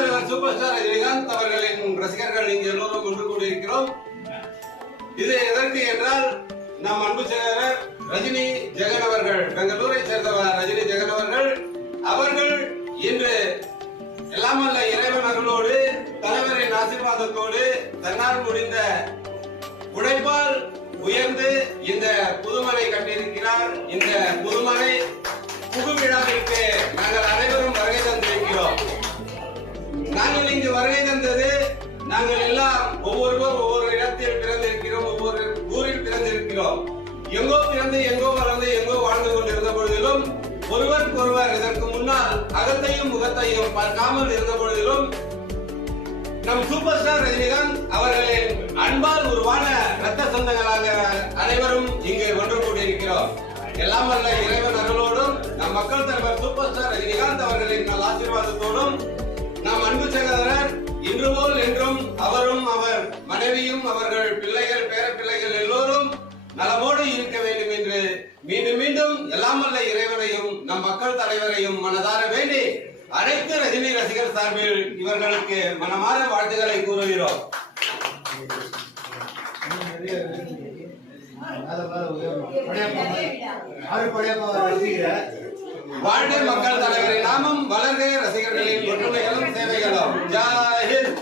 தலைவர் super star Rajinikanth அவர்களின் ரசிகர்கள் இங்கு எல்லோரும் ஒன்று கூடியிருக்கிறோம். இது எதற்கு என்றால் நம் அன்பு சகோதரர் ரஜினி ஜெகன் அவர்கள், பெங்களூரை சேர்ந்தவர் ரஜினி ஜெகன் அவர்கள் இன்று எல்லாமல்ல இறைவன் அருளோடு தலைவரின் ஆசீர்வாதத்தோடு தன்னால் முடிந்த உழைப்பால் உயர்ந்து இந்த புதுமனை கட்டியிருக்கிறார். இந்த புதுமனை புது விழாவிற்கு நாங்கள் அனைவரும் வருகை தந்திருக்கிறோம். நாங்கள் இங்கு வருகை தந்தது, நாங்கள் எல்லாம் ஒவ்வொருவர் ஒவ்வொரு இடத்தில் பிறந்திருக்கிறோம், ஒவ்வொரு ஊரில் பிறந்திருக்கிறோம். எங்கோ பிறந்து எங்கோ வளர்ந்து எங்கோ வாழ்ந்து கொண்டிருந்த பொழுதிலும் ஒருவருக்கொருவர் இதற்கு முன்னால் அகத்தையும் முகத்தையும் பார்க்காமல் இருந்த பொழுதிலும் நம் சூப்பர் ஸ்டார் ரஜினிகாந்த் அவர்களின் அன்பால் உருவான ரத்த சொந்தங்களாக அனைவரும் இங்கு ஒன்று கூடியிருக்கிறோம். எல்லாம் வல்ல இறைவன் அருளோடும் நம் மக்கள் தலைவர் சூப்பர் ஸ்டார் ரஜினிகாந்த் அவர்களின் நல் ஆசீர்வாதத்தோடும் நம் அன்பு சகோதரர் இன்று போல் என்றும் அவரும் அவர் மனைவியும் அவர்கள் பிள்ளைகள் பேர பிள்ளைகள் எல்லோரும் நலமோடு இருக்க வேண்டும் என்று மீண்டும் மீண்டும் எல்லாம் வல்ல இறைவனையும் நம் மக்கள் தலைவரையும் மனதார வேண்டி அனைத்து ரஜினி ரசிகர் சார்பில் இவர்களுக்கு மனமார வாழ்த்துக்களை கூறுகிறோம். வாழ்க மக்கள் தலைவரின் நாமம், வளர்க ரசிகர்களின் ஒற்றுமைகளும் சேவைகளும். ஜெய் ஹிந்த்.